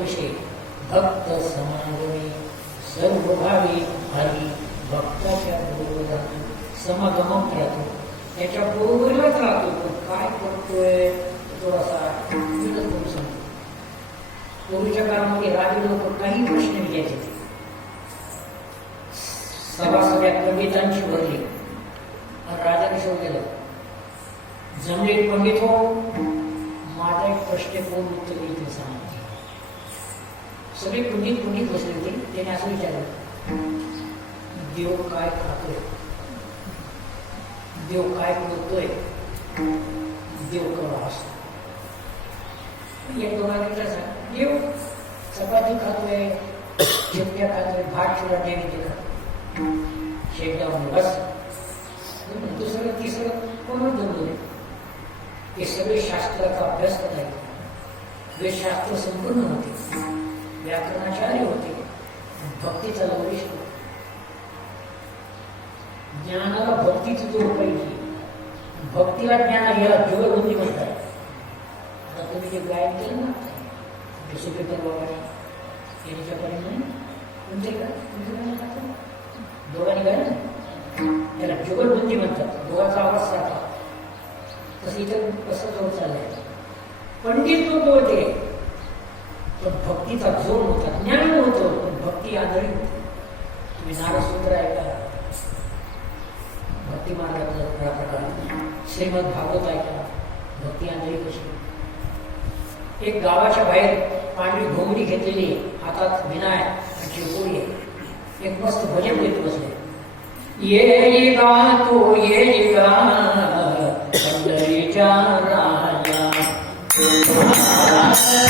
विषय भक्त समागमी सर्व भावी हरी भक्ताच्या बरोबर जातो समागमत राहतो त्याच्या बरोबरच राहतो. पण काय करतोय? तो असा करून सांगतो. पूर्वीच्या काळामध्ये राजे लोक काही प्रश्न विचारायचे. सभा सगळ्या पंडितांची भरली आणि राजाने शेव केलं जमले पंडित हो माझा एक प्रश्न कोण उत्तर देईल सांग. सगळे पंडित पंडित बसले होते त्याने असं विचारलं देव काय खातोय देव काय करतोय देव कवा असतो एक दोघांनी सांग देव, चपाती खातोय चिमट्या खातोय भात नैवेद्य खातोय शेकडावर बस। दुसरं, तिसरं कोणच जमलं हे सगळे शास्त्राचा अभ्यास करायचे हे शास्त्र संपूर्ण होते व्याकरणाचार्य होते. भक्तीचा लवरेश ज्ञानाला भक्तीची जोड पाहिजे भक्तीला ज्ञान याला जोडबंदी म्हणतात. आता तुम्ही जे गायन केलं ना ते बाबा यांच्या परिणाम तुमचे दोघांनी काय ना याला त्याला जुगलबंदी म्हणतात. दोघांचा आवाज सारखा. तसं इथं कसं जोड चाललंय? पंडित लोक होते भक्ती आधारित होती तुम्ही नारसूत्र ऐका. भक्ती मार्गाचा खरा प्रकार श्रीमद भागवत ऐका. भक्ती आधारित कशी एक गावाच्या बाहेर पांढरी घोंगडी घेतलेली हातात विनाय आणि चिरकोडी आहे. एक मस्त भजन घेत बसले. ये गा तो ये गा. पंढरीच्या राजा.